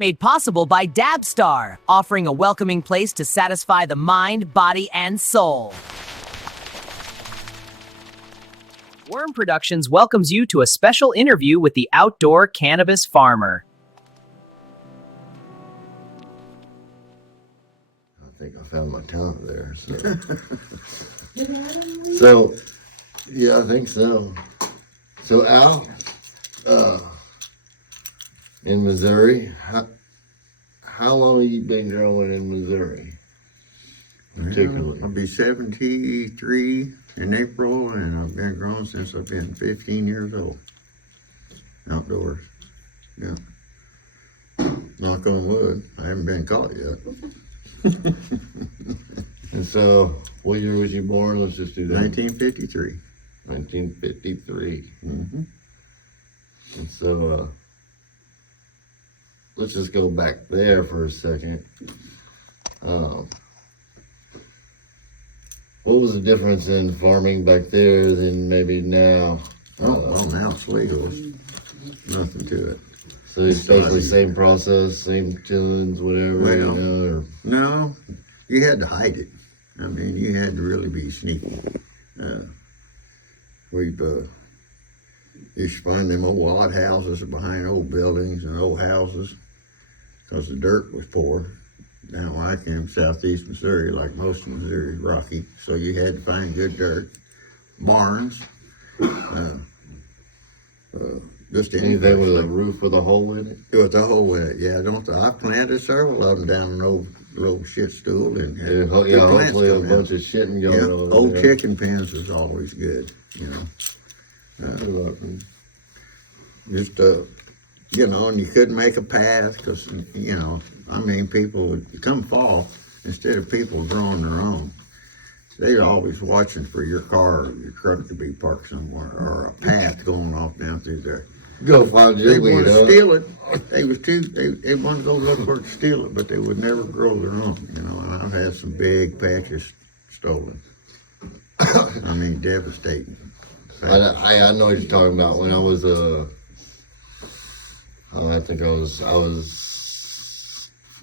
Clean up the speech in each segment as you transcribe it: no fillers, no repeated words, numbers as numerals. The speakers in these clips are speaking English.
Made possible by Dabstar, offering a welcoming place to satisfy the mind, body, and soul. Worm Productions welcomes you to a special interview with the outdoor cannabis farmer. I think I found my talent there. So yeah, I think so. So Al, in Missouri, how long have you been growing in Missouri? Particularly, I'll be 73 in April, and I've been growing since I've been 15 years old. Outdoors, yeah. Knock on wood, I haven't been caught yet. And so, what year was you born? Let's just do that. 1953. 1953. Mm-hmm. And so, let's just go back there for a second. What was the difference in farming back there than maybe now? Well, now it's legal. Nothing to it. So it's basically same process, same tillings, whatever, Well, you know, or... No, you had to hide it. I mean, you had to really be sneaky. You should find them old odd houses behind old buildings and old houses because the dirt was poor. Now, I came southeast Missouri, like most of Missouri, rocky, so you had to find good dirt. Barns, just Anything with a roof with a hole in it? with a hole in it. Yeah, I planted several of them down an old shit stool, and Yeah, good plants hopefully a come bunch out. of shitting Yeah, going on. old there. chicken pens is always good, you know. Just and you couldn't make a path because people would come fall, instead of people growing their own, they're always watching for your car or your truck to be parked somewhere or a path going off down through there. Go find They your want weed, to huh? steal it. They want to go look for it to steal it, but they would never grow their own, and I've had some big patches stolen. I mean, devastating. I know what you're talking about. When I was I think I was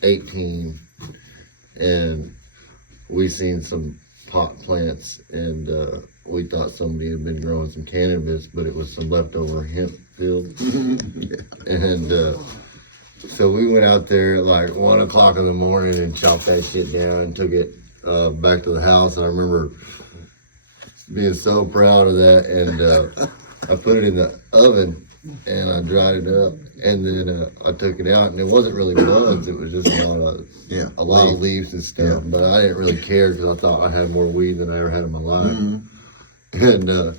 18, and we seen some pot plants, and we thought somebody had been growing some cannabis, but it was some leftover hemp field. And so we went out there at like 1 o'clock in the morning and chopped that shit down and took it back to the house. And I remember being so proud of that, and I put it in the oven and I dried it up, and then I took it out, and it wasn't really buds, it was just a lot of leaves and stuff. But I didn't really care because I thought I had more weed than I ever had in my life. And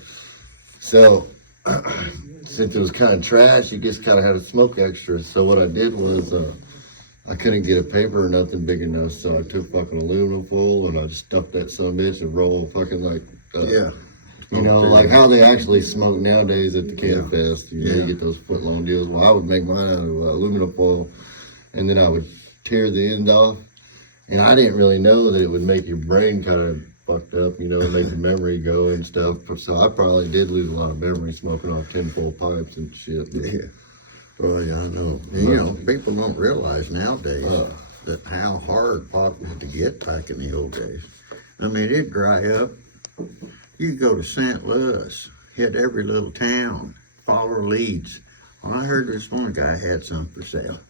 so since it was kind of trash, you just kind of had to smoke extra. So what I did was I couldn't get a paper or nothing big enough, so I took fucking aluminum foil and I just stuffed that son of a bitch and rolled fucking like like how they actually smoke nowadays at the Can Fest. You get those foot long deals. Well, I would make mine out of aluminum foil, and then I would tear the end off. And I didn't really know that it would make your brain kind of fucked up, make your memory go and stuff. So I probably did lose a lot of memory smoking off tinfoil pipes and shit. Yeah. Well, yeah, I know. And, people don't realize nowadays that how hard pot was to get back in the old days. I mean, it'd dry up. You could go to St. Louis, hit every little town, follow leads. Well, I heard this one guy had some for sale,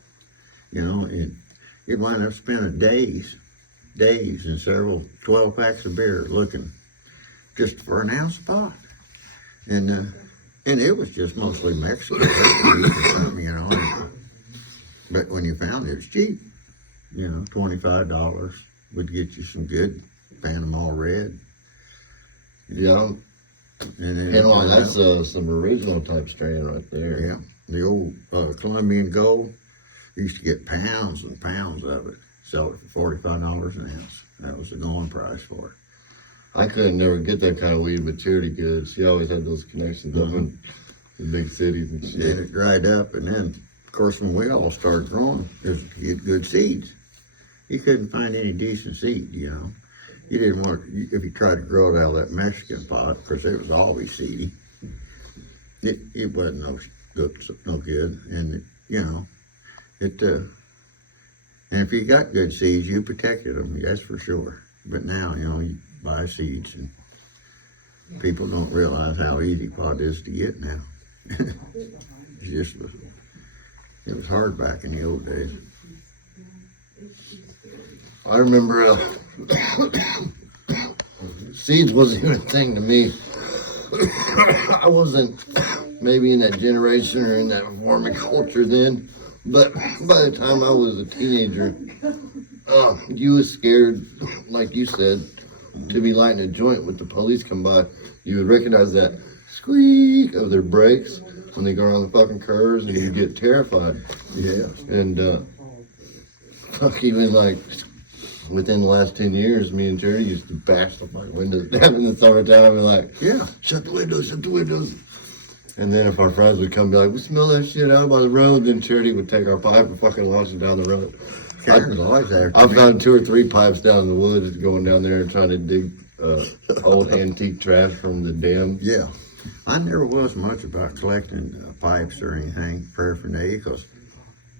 and he'd wind up spending days and several 12 packs of beer looking just for an ounce of pot. And it was just mostly Mexican or something, But when you found it was cheap, $25 would get you some good Panama Red. Yeah. And that's some original type strain right there. Yeah. The old Colombian Gold, used to get pounds and pounds of it. Sell it for $45 an ounce. That was the going price for it. I couldn't never get that kind of weed with Charity Goods. She always had those connections up in the big cities and shit. Then it dried up, and then, of course, when we all started growing, you get good seeds. You couldn't find any decent seed, You didn't want if you tried to grow it out of that Mexican pot, because it was always seedy. It wasn't no good, and And if you got good seeds, you protected them, that's for sure. But now, you buy seeds, and people don't realize how easy pot is to get now. It was hard back in the old days. I remember seeds wasn't even a thing to me. I wasn't maybe in that generation or in that farming culture then, but by the time I was a teenager, you was scared, like you said, to be lighting a joint with the police come by. You would recognize that squeak of their brakes when they go around the fucking curves, and you get terrified. Yeah. And even like within the last 10 years, me and Jerry used to bash the fucking windows down in the summertime and like, Yeah. shut the windows, shut the windows. And then if our friends would come and be like, we smell that shit out by the road, then Charity would take our pipe and fucking launch it down the road. Karen's always there. I found 2 or 3 pipes down in the woods going down there and trying to dig old antique trash from the dam. Yeah. I never was much about collecting pipes or anything, paraphernalia, because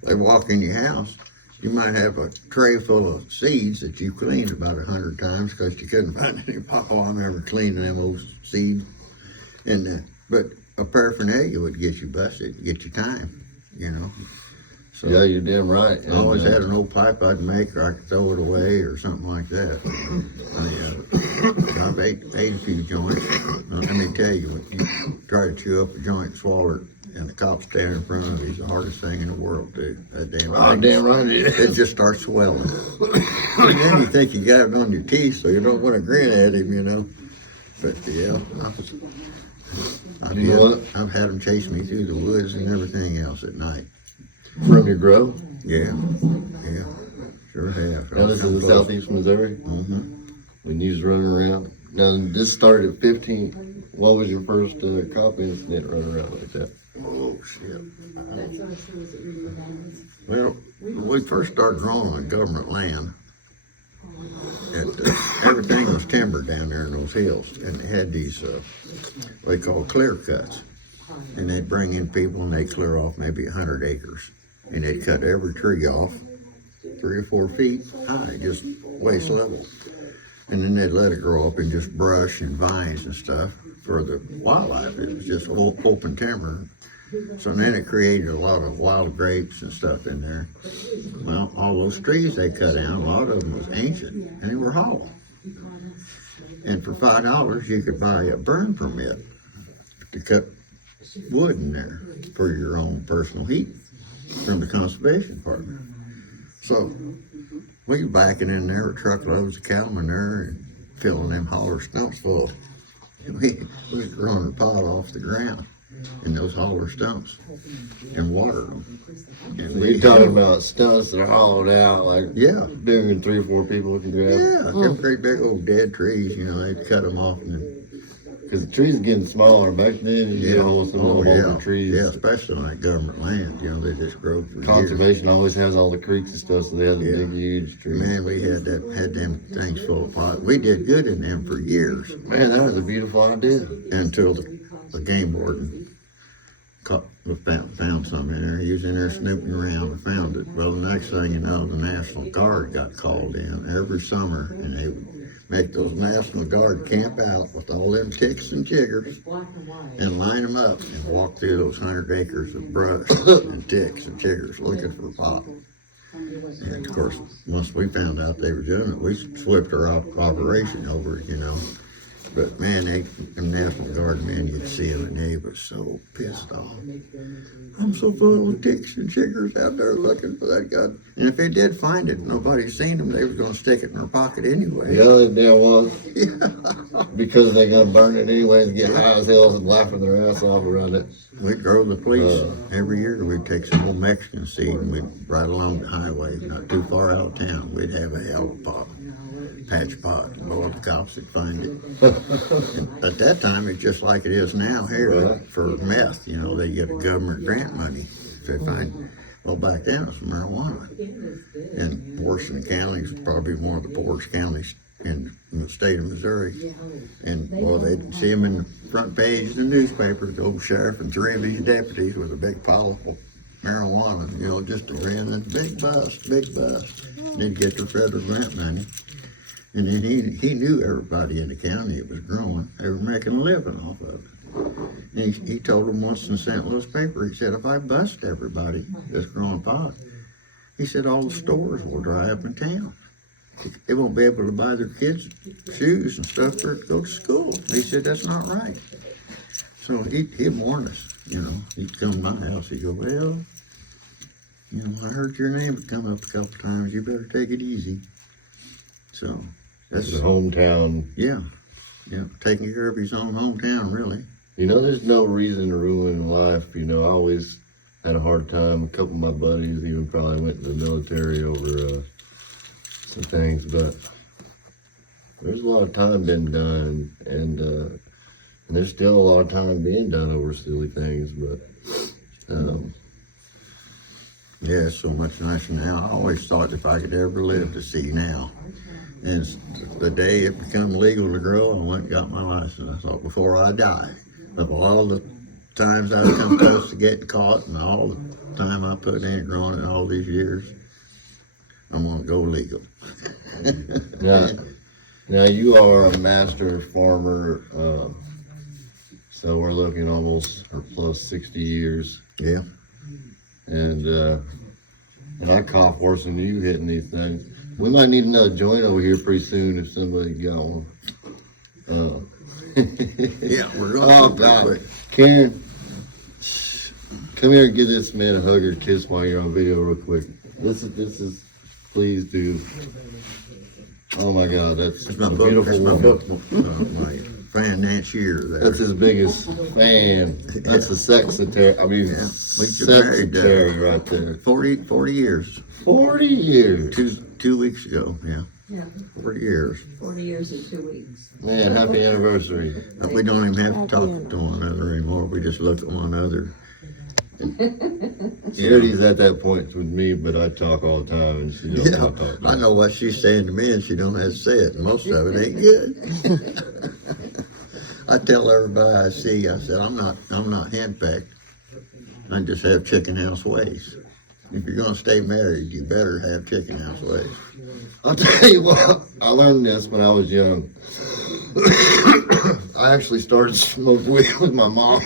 they walk in your house. You might have a tray full of seeds that you cleaned about 100 times because you couldn't find any pop. Oh, I remember cleaning them old seeds. But a paraphernalia would get you busted, get you time, So Yeah, you're damn right. I always had an old pipe I'd make, or I could throw it away or something like that. I've ate a few joints. Let me tell you, when you try to chew up a joint, swallow it, and the cop standing in front of you is the hardest thing in the world, dude. That damn thing. Damn right it is. It just starts swelling. And then you think you got it on your teeth, so you don't want to grin at him, But yeah, I've had them chase me through the woods and everything else at night. From your grow? Yeah, sure have. Now this is in southeast Missouri? Mm-hmm. When you was running around. Now this started at 15. What was your first cop incident running around like that? Oh, shit. Well, we first started growing on government land. And everything was timber down there in those hills. And they had these, what they call clear cuts. And they'd bring in people and they'd clear off maybe 100 acres. And they'd cut every tree off 3 or 4 feet high, just waist level. And then they'd let it grow up in just brush and vines and stuff for the wildlife. It was just open timber. So then it created a lot of wild grapes and stuff in there. Well, all those trees they cut down, a lot of them was ancient, and they were hollow. And for $5, you could buy a burn permit to cut wood in there for your own personal heat from the conservation department. So we were backing in there with truckloads of cattle manure and filling them holler stumps full. We was growing the pot off the ground in those holler stumps and water them. And You're talking about stumps that are hollowed out, like bigger than 3 or 4 people can grab. Yeah, them great big old dead trees, they'd cut them off. Because the trees are getting smaller. Back then, you get hold of some of the older trees. Yeah, especially on that government land, they just grow for Conservation years. always has all the creeks and stuff, so they have the big, huge trees. Man, we had them things full of pot. We did good in them for years. Man, that was a beautiful idea. Until the game warden found something in there. He was in there snooping around and found it. Well, the next thing you know, the National Guard got called in every summer, and they would make those National Guard camp out with all them ticks and chiggers and line them up and walk through those 100 acres of brush and ticks and chiggers looking for pot. And of course, once we found out they were doing it, we swept our operation over it, But man, the National Guard men, you'd see them and they were so pissed off. I'm so full of ticks and chiggers out there looking for that gun. And if they did find it, nobody seen them, they was going to stick it in their pocket anyway. The other damn was. Because they're going to burn it anyway and get high as hell and laughing their ass off around it. We drove the police every year. We'd take some old Mexican seed and we'd ride along the highway, not too far out of town. We'd have a hell of a pot. Patch pot, all the cops would find it. And at that time, it's just like it is now here for meth. They get a government grant money if they find. Well, back then it was marijuana, and Washington County is probably one of the poorest counties in the state of Missouri. And well, they'd see them in the front page of the newspaper, the old sheriff and 3 of these deputies with a big pile of marijuana, just a grin and big bust, big bust. They'd get their federal grant money. And then he knew everybody in the county that was growing. They were making a living off of it. And he told them once in the St. Louis paper, he said, if I bust everybody that's growing pot, he said, all the stores will dry up in town. They won't be able to buy their kids shoes and stuff for to go to school. He said, that's not right. So he'd warn us, you know. He'd come to my house, he'd go, well, you know, I heard your name had come up a couple times. You better take it easy. So that's the hometown. Yeah, taking care of his own hometown, really. You know, there's no reason to ruin life. You know, I always had a hard time. A couple of my buddies even probably went to the military over some things, but there's a lot of time been done, and there's still a lot of time being done over silly things, but yeah, it's so much nicer now. I always thought if I could ever live to see now. And the day it became legal to grow, I went and got my license. I thought, before I die, of all the times I've come close to getting caught and all the time I put in growing it all these years, I'm going to go legal. Now you are a master farmer, so we're looking almost or plus 60 years. Yeah. And I cough worse than you hitting these things. We might need another joint over here pretty soon if somebody got one. Yeah, we're going oh, to God. Karen, come here and give this man a hug or kiss while you're on video real quick. This is, please do. Oh my God, that's my a book. beautiful That's woman. my fan Nancy Shearer there. That's his biggest fan. That's the sexatary. I mean, sexatary right there. 40 years. 40 years. Two weeks ago, yeah. Yeah, 40 years. 40 years and 2 weeks. Man, happy anniversary. We don't even have to talk to one another anymore. We just look at one another. Sherry's at that point with me, but I talk all the time, and she don't want to talk. I know what she's saying to me, and she don't have to say it. Most of it ain't good. I tell everybody I see, I said, I'm not henpecked. I just have chicken house ways. If you're gonna stay married, you better have chicken house ways. I'll tell you what, I learned this when I was young. I actually started smoking weed with my mom.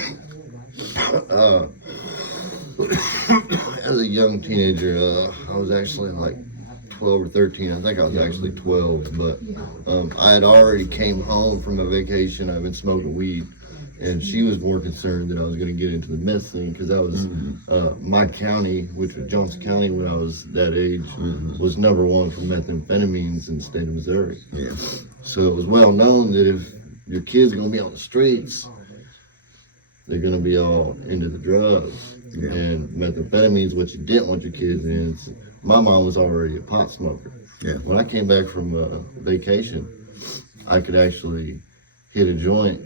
As a young teenager, I was actually like 12 or 13. I think I was actually 12, but I had already came home from a vacation. I've been smoking weed, and she was more concerned that I was going to get into the meth thing because that was my county, which was Johnson County when I was that age, was #1 for methamphetamines in the state of Missouri. Yeah. So it was well known that if your kids are going to be on the streets, they're going to be all into the drugs. Yeah. And methamphetamines, what you didn't want your kids in. My mom was already a pot smoker. Yeah. When I came back from vacation, I could actually hit a joint.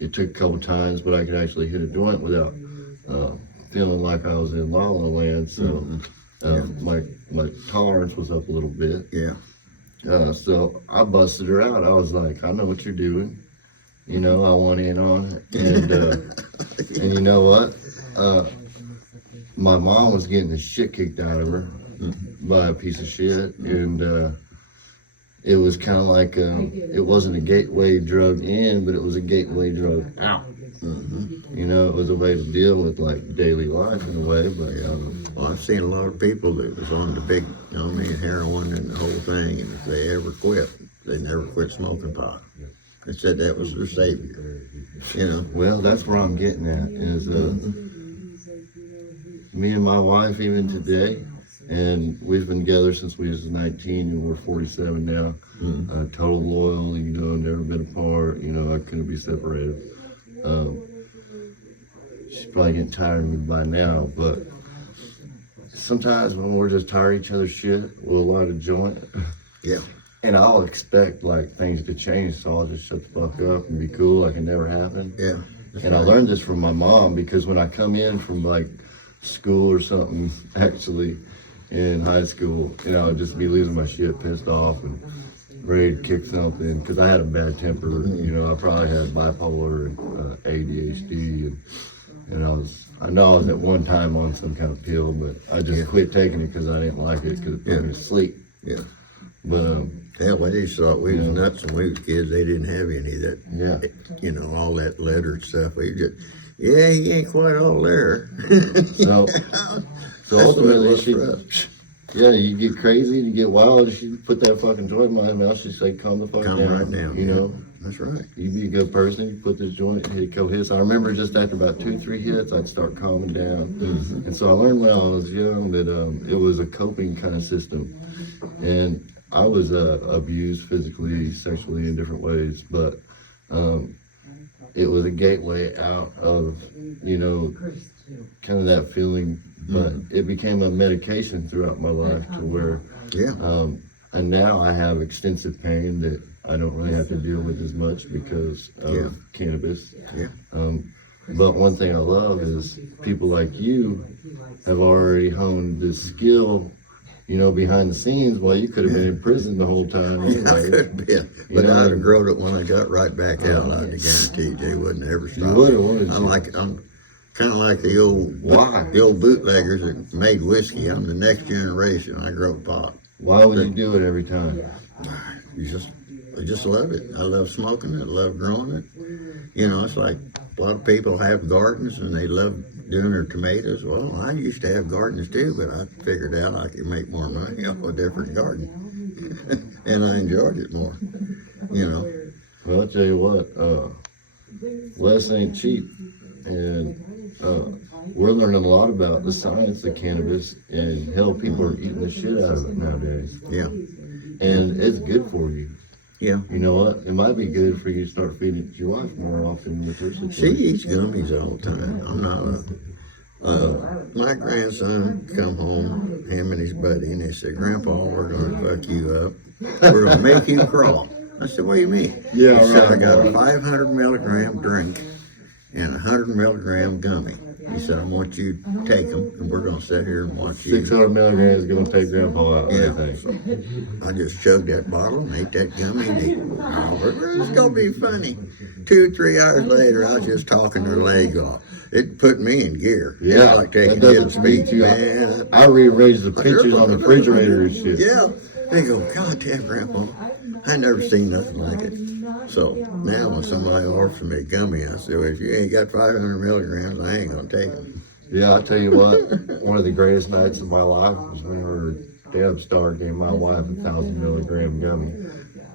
It took a couple times, but I could actually hit a joint without feeling like I was in La La Land. So my tolerance was up a little bit. Yeah. So I busted her out. I was like, I know what you're doing. You know, I want in on it. And, and you know what? My mom was getting the shit kicked out of her by a piece of shit. And it was kind of like, it wasn't a gateway drug in, but it was a gateway drug out. You know, it was a way to deal with like daily life in a way. But Well, I've seen a lot of people that was on the big, you know, heroin and the whole thing, and if they ever quit, they never quit smoking pot. They said that was their savior. You know. Well, that's where I'm getting at is me and my wife even today, and we've been together since we was 19 and we're 47 now. Total loyal, you know, never been apart. You know, I couldn't be separated. She's probably getting tired of me by now, but sometimes when we're just tired of each other's shit, we'll light a joint. Yeah. And I'll expect like things to change, so I'll just shut the fuck up and be cool like it never happened. Yeah. And I learned this from my mom because when I come in from like school or something, actually in high school, you know, I'd just be losing my shit, pissed off and ready to kick something because I had a bad temper. You know, I probably had bipolar and ADHD, and I know I was at one time on some kind of pill, but I just quit taking it because I didn't like it because it put me to sleep. Yeah. But Hell, they just thought we was Yeah. nuts when we was kids. They didn't have any of that, yeah. you know, all that lettered stuff. We just, yeah, he ain't quite all there. So That's what it ultimately, was for us. yeah, you get crazy, you get wild. She put that fucking joint in my mouth. She say, "Calm the fuck Come down." right down. You yeah. know, That's right. you be a good person. You put this joint, hit go hits. I remember just after about 2-3 hits, I'd start calming down. Mm-hmm. And so I learned when I was young that it was a coping kind of system, and I was abused physically, sexually in different ways, but it was a gateway out of, you know, kind of that feeling. But it became a medication throughout my life to where, Yeah. and now I have extensive pain that I don't really have to deal with as much because of Yeah. cannabis. Yeah. But one thing I love is people like you have already honed this skill, you know, behind the scenes. While you could have been in prison the whole time. I Anyway. could have been, but know, I'd have grown it when I got right back out. I guarantee they wouldn't ever stop. would've, wouldn't you? I'm kind of like the old bootleggers that made whiskey. I'm the next generation. I grow pot. Why would you do it every time? I just love it. I love smoking it. I love growing it. You know, it's like a lot of people have gardens and they love doing their tomatoes. Well, I used to have gardens too, but I figured out I could make more money off a different garden. And I enjoyed it more, you know. Well, I'll tell you what, less ain't cheap. And we're learning a lot about the science of cannabis, and hell, people are eating the shit out of it nowadays. Yeah, And it's good for you. yeah. You know what? It might be good for you to start feeding it to your wife more often with her She situation. eats gummies all the time. I'm not my grandson come home, him and his buddy, and they said, "Grandpa, we're gonna fuck you up. We're gonna make you crawl." I said, "What do you mean?" Yeah, He said, "I right, got a right. 500 milligram drink and a 100 milligram gummy." He said, "I want you to take them, and we're gonna sit here and watch you." 600 milligrams is going to take grandpa out. Yeah. I think. I just chugged that bottle and ate that gummy and it's gonna be funny. 2-3 hours later, I was just talking their leg off. It put me in gear. Yeah, It's like taking that hit doesn't speed, speak to you. man. I rearranged the pictures on the refrigerator and shit. Yeah. They go, "God damn, Grandpa, I never seen nothing like it." So now when somebody offers me a gummy, I say, "Well, if you ain't got 500 milligrams, I ain't gonna take them." Yeah, I'll tell you what, one of the greatest nights of my life was whenever Deb Star gave my wife a 1,000 milligram gummy.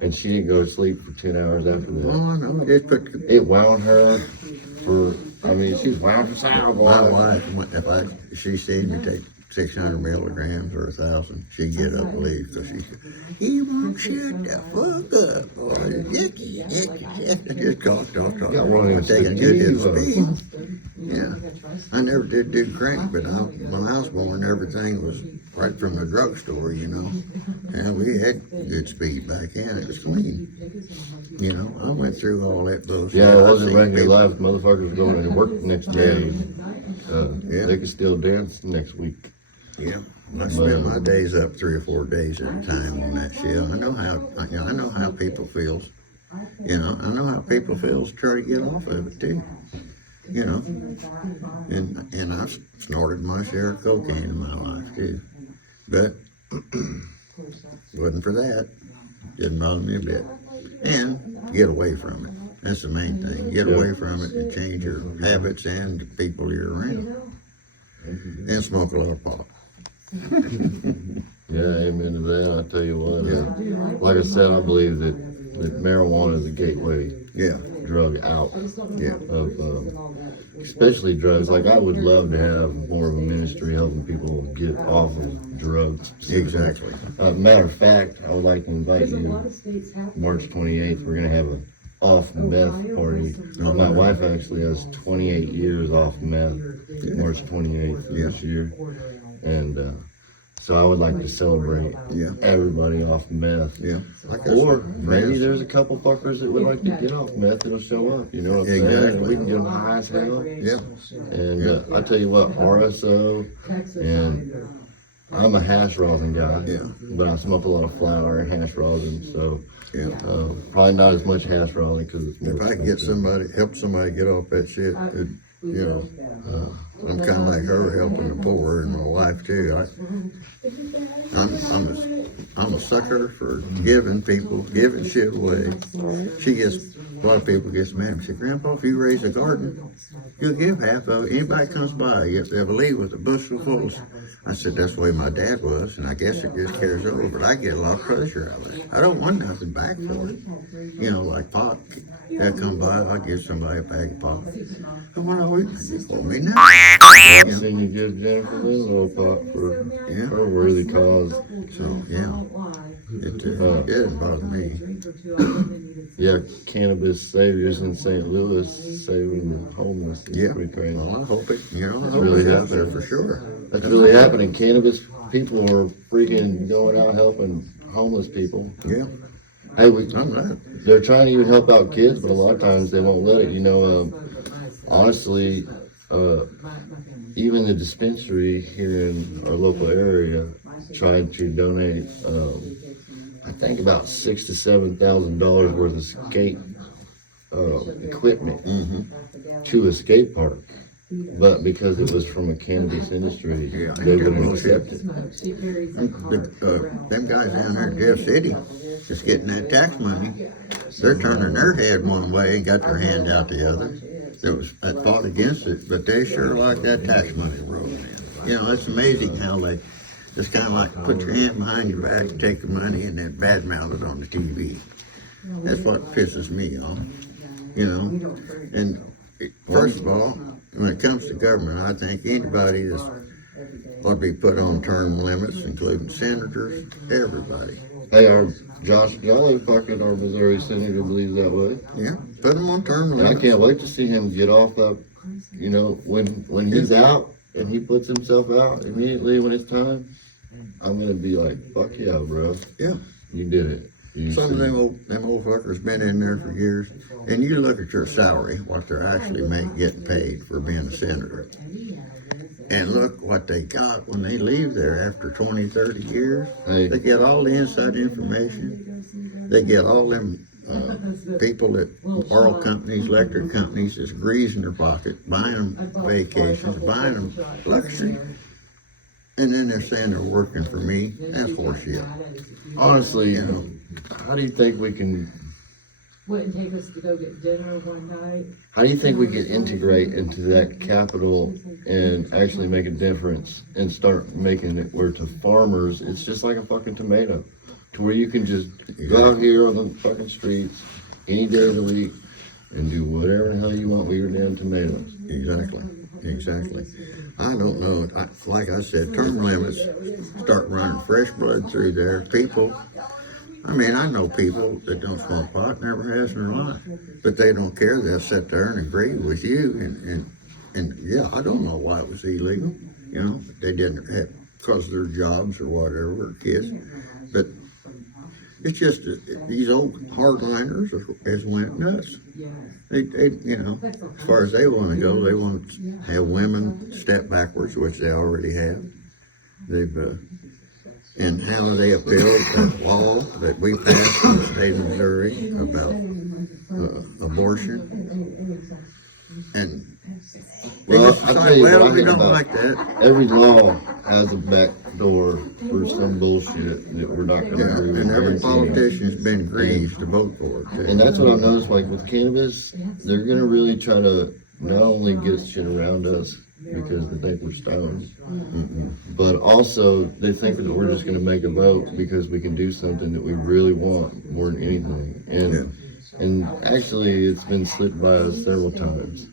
And she didn't go to sleep for 10 hours after that. Oh, I know. I just put It wound her up for, I mean, she's wound for sound. my wife, if she seen me take 600 milligrams or 1,000, she'd get up and leave because she said, "You won't shut the fuck up, boy. Yicky, just talk. Got one of them I'm taking a good hit of sativas. speed." Yeah. I never did do crank, but when I was born, everything was right from the drugstore, you know. And we had good speed back then. It was clean. You know, I went through all that bullshit. Yeah, it I wasn't seen regular people- life. Motherfuckers going to work the next day. Yeah. They could still dance next week. Yeah, I spend my days up 3 or 4 days at a time on that shit. I know how people feels. You know, I know how people feels try to get off of it too. You know, and I've snorted my share of cocaine in my life too, but wasn't for that. Didn't bother me a bit. And get away from it. That's the main thing. Get away from it and change your habits and the people you're around. And smoke a lot of pot. Yeah, amen to that. I tell you what, like I said, I believe that marijuana is a gateway Yeah, drug out yeah. of, especially drugs. Like I would love to have more of a ministry helping people get off of drugs. Exactly. Matter of fact, I would like to invite you March 28th. We're gonna have a off meth party. My wife actually has 28 years off meth. March 28th of this year, and so I would like to celebrate everybody off meth. Yeah. Like Or maybe there's a couple fuckers that would like to get off meth that'll show up. You know what I'm saying? Exactly. We can get them high as hell. Yeah. And I tell you what, RSO, and I'm a hash rosin guy. Yeah. But I smoke a lot of flower and hash rosin, so Yeah. probably not as much hash rosin because it's more If I could get expensive. help somebody get off that shit, You know, I'm kind of like her, helping the poor, and my wife too. I'm a sucker for giving shit away. A lot of people gets mad. She said, Grandpa, if you raise a garden, you'll give half of it. Anybody comes by, they'll leave with a bushel full. I said, that's the way my dad was, and I guess it just carries over. But I get a lot of pleasure out of it. I don't want nothing back for it. You know, like pot. They'll come by, I'll give somebody a bag of pot. I want to wait for me now. I've seen you give Jennifer Lynn a little pot for her worthy cause. So, yeah. It didn't bother me. Yeah, Cannabis Saviors in St. Louis saving the homeless. It's pretty crazy. Well, I hope it, I hope really it's out there for sure. That's really happening. Cannabis people are freaking going out helping homeless people. Yeah. Hey, I'm glad. they're trying to even help out kids, but a lot of times they won't let it. You know, honestly, even the dispensary here in our local area tried to donate, I think about $6,000 to $7,000 worth of skate equipment to a skate park. But because it was from a cannabis industry, they wouldn't accept it. Them guys down there in Jeff City, just getting that tax money, they're turning their head one way and got their hand out the other. That fought against it, but they sure like that tax money rolling in. You know, it's amazing how they just kind of like put your hand behind your back and take the money and then badmouth it on the TV. That's what pisses me off, you know. And first of all, when it comes to government, I think anybody that's ought to be put on term limits, including senators, everybody. Hey, our Josh Jolly, fucking our Missouri senator, believes that way. Yeah, put them on term And limits. I can't wait to see him get off that. You know, when he's out and he puts himself out immediately when it's time, I'm gonna be like, fuck yeah, bro. Yeah. You did it. Some of them old fuckers been in there for years, and you look at your salary, what they're actually getting paid for being a senator, and look what they got when they leave there after 20, 30 years. Hey. They get all the inside information. They get all them people at oil companies, electric companies, just greasing their pocket, buying them vacations, buying them luxury. And then they're saying they're working for me. That's horseshit. Honestly, you know, how do you think we can? Wouldn't take us to go get dinner one night. How do you think we can integrate into that capital and actually make a difference and start making it where to farmers it's just like a fucking tomato, to where you can just go out here on the fucking streets any day of the week and do whatever the hell you want with your damn tomatoes. Exactly. I don't know. Like I said, term limits, start running fresh blood through there. People, I mean, I know people that don't smoke pot, never has in their life, but they don't care. They'll sit there and agree with you. And yeah, I don't know why it was illegal. You know, they didn't have, because of their jobs or whatever, or kids. But it's just these old hardliners has went nuts. They, you know, as far as they want to go, they want to have women step backwards, which they already have. They've, and how they appealed that law that we passed in the state of Missouri about abortion. And Well, I tell you what I we think don't about like that. every law has a back door for some bullshit that we're not going to Yeah, agree with. and every politician's been greased to vote for it too. And that's what I've noticed, like with cannabis, they're gonna really try to not only get shit around us because they think we're stoned, but also they think that we're just gonna make a vote because we can do something that we really want more than anything. And actually, it's been slipped by us several times.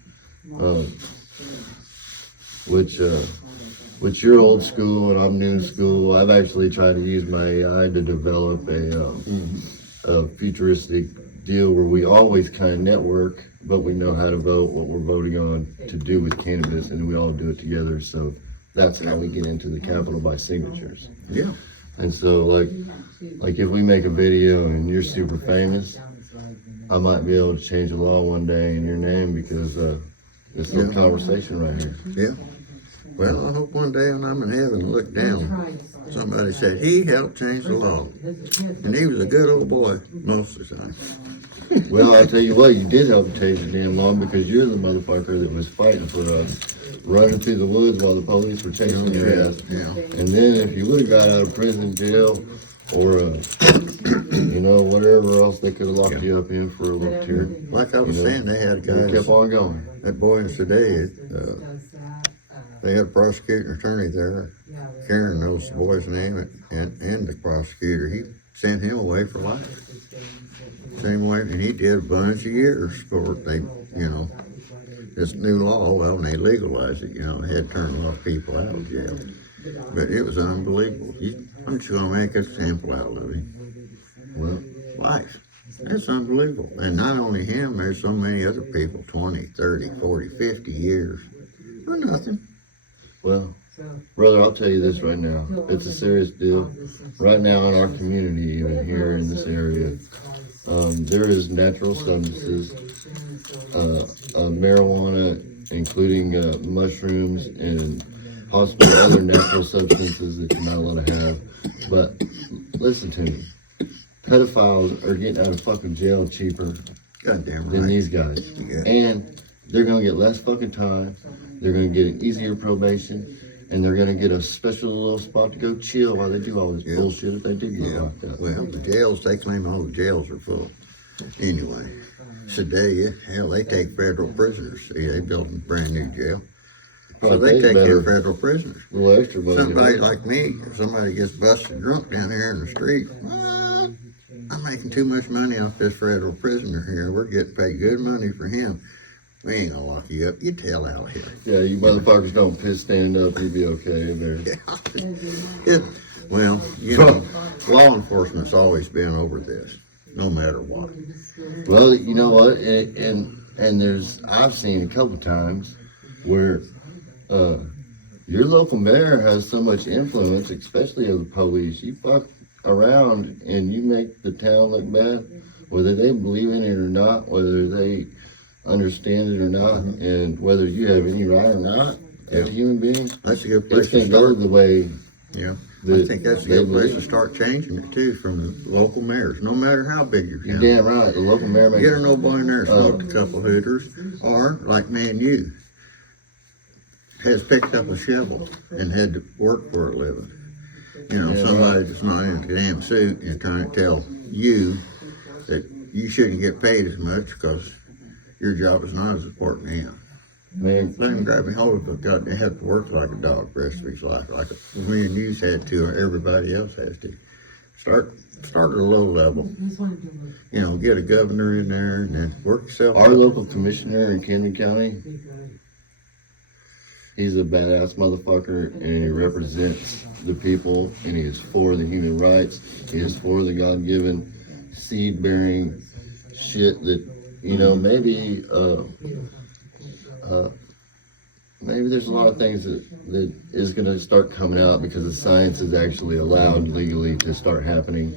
Which you're old school and I'm new school. I've actually tried to use my AI to develop a futuristic deal where we always kind of network, but we know how to vote, what we're voting on to do with cannabis, and we all do it together. So that's how we get into the Capitol by signatures. Yeah. And so like if we make a video and you're super famous, I might be able to change the law one day in your name because this little conversation right here. Yeah. Well, I hope one day when I'm in heaven, look down somebody said he helped change the law. And he was a good old boy most of the time. Well, I'll tell you what, you did help change the damn law because you're the motherfucker that was fighting for us, running through the woods while the police were chasing your ass. Yeah. And then if you would have got out of prison, jail, or you know, whatever else they could have locked you up in for a little period. Like I was saying, they had You guys, kept on going. that boy in today, they had a prosecuting attorney there. Karen knows the boy's name and the prosecutor. He sent him away for life. Same way, and he did a bunch of years for they, you know, this new law. Well, when they legalized it, you know, they had to turn a lot of people out of jail. But it was unbelievable. I'm just gonna make a sample out of him. Well, life. That's unbelievable. And not only him, there's so many other people, 20, 30, 40, 50 years for nothing. Well, brother, I'll tell you this right now. It's a serious deal. Right now in our community, even here in this area, there is natural substances, marijuana, including mushrooms and possibly other natural substances that you're not allowed to have. But listen to me. Pedophiles are getting out of fucking jail cheaper Goddamn than right. these guys. Yeah. And they're going to get less fucking time. They're going to get an easier probation. And they're going to get a special little spot to go chill while they do all this bullshit if they do get Yeah. locked up. Well, the jails, they claim all the jails are full. Anyway, Sedalia, hell, they take federal prisoners. See, they built a brand new jail. So Probably they take care better. of federal prisoners. A little extra money. Somebody like me, if somebody gets busted drunk down here in the street, what? I'm making too much money off this federal prisoner here. We're getting paid good money for him. We ain't gonna lock you up. You tail out of here. Yeah, you motherfuckers don't piss stand up, you'll be okay there. Well, you know, law enforcement's always been over this, no matter what. Well, you know what? And there's, I've seen a couple times where your local mayor has so much influence, especially of the police. You fuck around and you make the town look bad, whether they believe in it or not, whether they understand it or not, and whether you have any right or not as a human being. That's a good It's place to gonna go start. the way. Yeah, I that think that's a they good place to believe. start changing it too, from the local mayors, no matter how big your You're town. damn right. The local mayor makes. Get an old boy in there and smoked a couple hooters, or like man, you has picked up a shovel and had to work for a living. You know, Yeah, somebody that's not in a damn suit and trying to tell you that you shouldn't get paid as much because your job is not as important to him. Man, Let him grab me hold of a gun. They have to work like a dog the rest of his life, like me and you's had to, or everybody else has to. Start at a low level. You know, get a governor in there and then work yourself our up. local commissioner in Camden County, he's a badass motherfucker, and he represents the people, and he is for the human rights. He is for the God-given seed-bearing shit that, you know, maybe there's a lot of things that is going to start coming out because the science is actually allowed legally to start happening.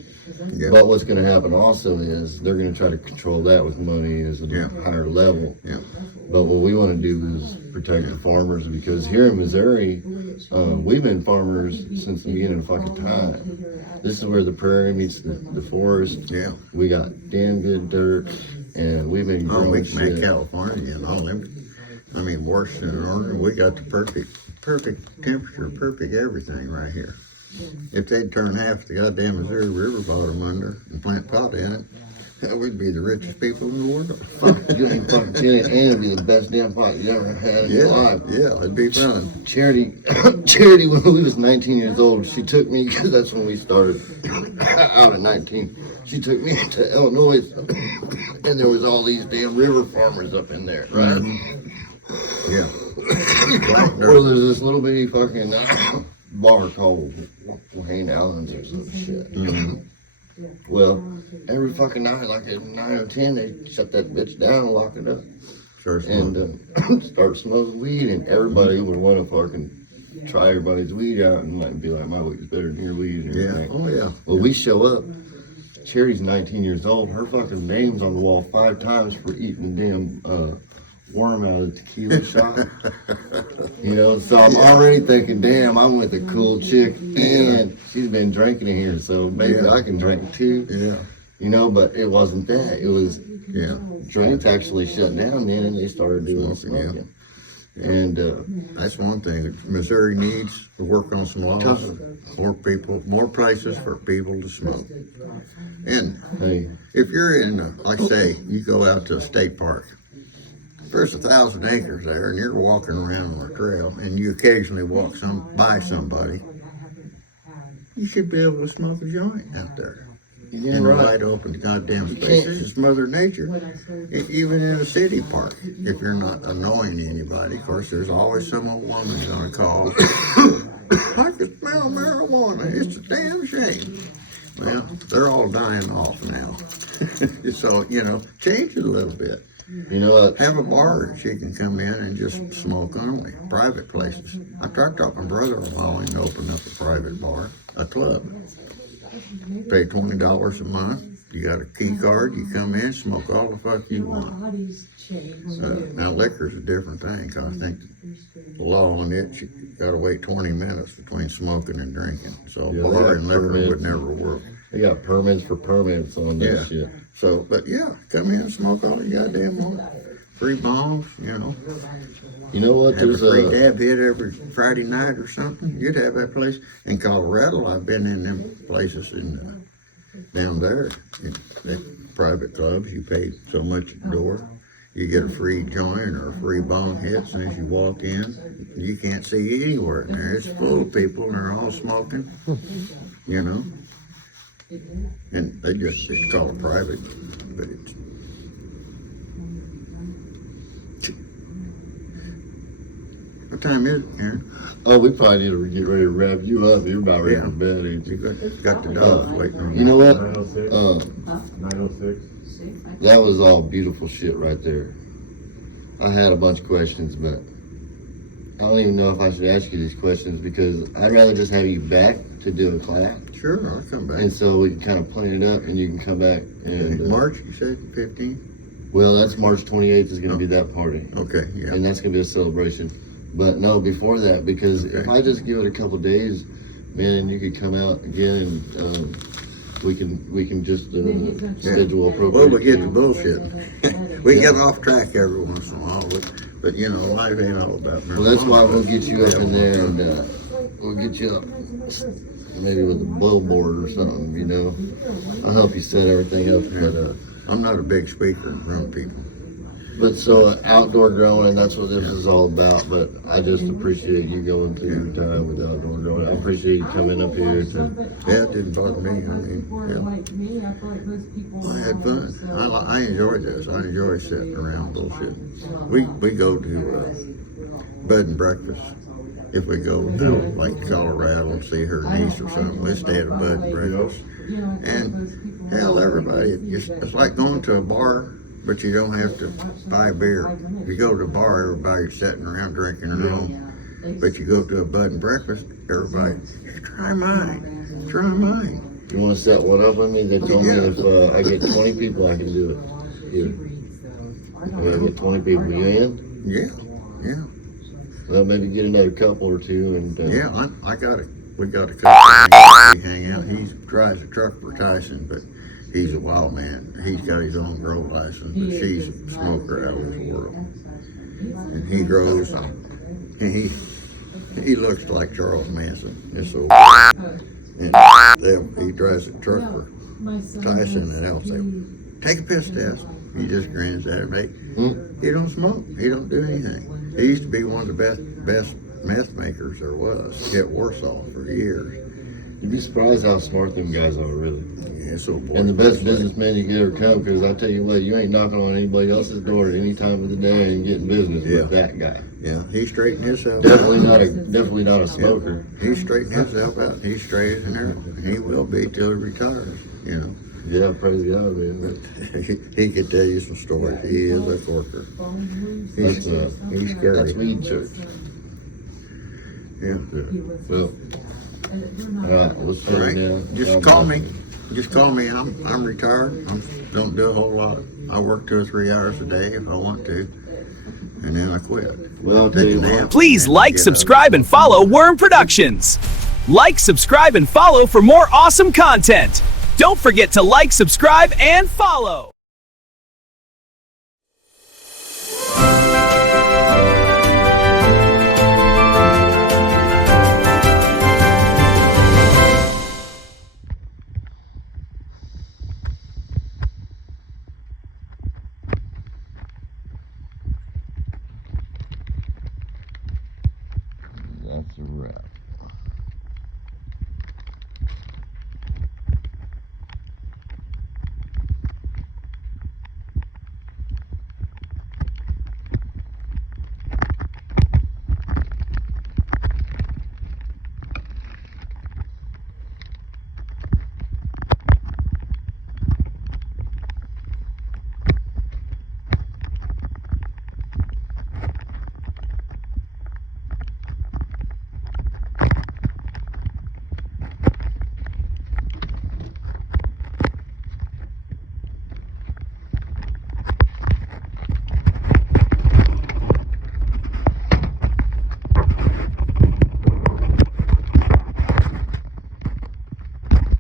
Yeah. But what's going to happen also is they're going to try to control that with money as a higher level. Yeah. But what we want to do is protect the farmers, because here in Missouri, we've been farmers since the beginning of fucking time. This is where the prairie meets the forest. Yeah. We got damn good dirt, and we've been Oh, growing we can make shit. California and all them. I mean, worse than Oregon. We got the perfect temperature, perfect everything right here. If they'd turn half the goddamn Missouri River bottom under and plant pot in it, hell, we'd be the richest people in the world. Fuck, you ain't fucking kidding, and it'd be the best damn pot you ever had in your life. Yeah, it'd be fun. Charity, when we was 19 years old, she took me, because that's when we started out at 19. She took me to Illinois, and there was all these damn river farmers up in there, right? Yeah. Black Well, dirt. there's this little bitty fucking bar called Wayne Allen's or some shit. Well, every fucking night, like at 9 or 10, they shut that bitch down and lock it up. Sure, And start smoking weed, and everybody would want to fucking try everybody's weed out and like be like, my weed's better than your weed and yeah. everything. Oh, yeah. Well, we show up. Charity's 19 years old. Her fucking name's on the wall 5 times for eating damn worm out of the tequila shop. You know, so I'm already thinking, damn, I'm with a cool chick and she's been drinking in here, so maybe I can drink too. Yeah. You know, but it wasn't that. It was Yeah. drinks actually shut down then and they started doing smoking. And That's one thing that Missouri needs to work on some laws. More people, more places for people to smoke. And hey, if you're in, like say, you go out to a state park, there's 1,000 acres there, and you're walking around on a trail, and you occasionally walk by somebody, you should be able to smoke a joint out there. yeah, In the right. wide open goddamn spaces, it's Mother Nature. Even in a city park, if you're not annoying anybody, of course, there's always some old woman gonna call. I can smell marijuana. It's a damn shame. Well, they're all dying off now. So, you know, change it a little bit. You know what? Have a bar that she can come in and just smoke only. Private places. I tried to talk my brother-in-law and open up a private bar, a club. Pay $20 a month. You got a key card. You come in, smoke all the fuck you want. Now liquor's a different thing. 'Cause I think the law on it, you got to wait 20 minutes between smoking and drinking. So Yeah, bar they and got liquor permits. would never work. They got permits for permits on that Yeah. shit. So, but yeah, come in, smoke all you goddamn want. Free bongs, you know. You know what? Have a There's free a dab hit every Friday night or something. You'd have that place in Colorado. I've been in them places down there. In the private clubs, you pay so much at the door. You get a free joint or a free bong hit as soon as you walk in. You can't see anywhere in there. It's full of people and they're all smoking, you know. And it's called a private, but it's. What time is it, Aaron? oh, we probably need to get ready to wrap you up. You're about ready Yeah. for bed, ain't You you? got the dogs waiting on You know what? 906. Uh, 906. that was all beautiful shit right there. I had a bunch of questions, but I don't even know if I should ask you these questions because I'd rather just have you back to do a class. Sure, I'll come back. And so we can kind of plan it up and you can come back and, March, you said 15th? well, that's March 28th is going to be that party. Okay, yeah. And that's going to be a celebration. But no, before that, because if Okay. I just give it a couple days, man, and you could come out again and we can just schedule appropriate. Well, we get the bullshit. We get off track every once in a while, but you know, life ain't all about marijuana. Well, that's why we'll get you up in there and we'll get you up maybe with a billboard or something, you know. I'll help you set everything up. I'm not a big speaker in front of people. But so outdoor growing, and that's what this is all about. But I just appreciate you going through your time with outdoor growing. I appreciate you coming up here to. Yeah, it didn't bother me. I mean, yeah. I had fun. I enjoy this. I enjoy sitting around bullshit. We go to bed and breakfast. If we go out like Colorado and see her niece or something, we stay at a bed and breakfast. And hell, everybody, it's like going to a bar, but you don't have to buy beer. You go to a bar, everybody's sitting around drinking their own. But you go to a bed and breakfast, everybody, try mine, try mine. You want to set one up with me? They told me Yeah. if I get 20 people, I can do it. Here. If I get 20 people, you in? Yeah. Well, maybe get another couple or two and. Yeah, we got a couple we hang out. He drives a truck for Tyson, but he's a wild man. He's got his own grow license, but she's a smoker out of this world. And he grows, and he looks like Charles Manson. It's so, and he drives a truck for Tyson, and they'll say, "Take a piss test." He just grins at him. He don't smoke. He don't do anything. He used to be one of the best meth makers there was. Get Warsaw for years. You'd be surprised how smart them guys are, really. Yeah, so And the best businessmen you could ever come, because I tell you what, you ain't knocking on anybody else's door at any time of the day and getting business Yeah. with that guy. Yeah, he straightened himself Definitely not a smoker. He straightened himself out. He's straight as an arrow. He will be till he retires, you know. Yeah, praise God, man. He could tell you some stories. He is a corker. He's That's scary. weed church. Yeah. Well, all right, let's All shut right. it down. Just call me. Just call me. I'm retired. Don't do a whole lot. I work 2 or 3 hours a day if I want to. and then I quit. Well, I'll tell you what. Please like, subscribe, and follow Worm Productions. Like, subscribe, and follow for more awesome content. Don't forget to like, subscribe, and follow.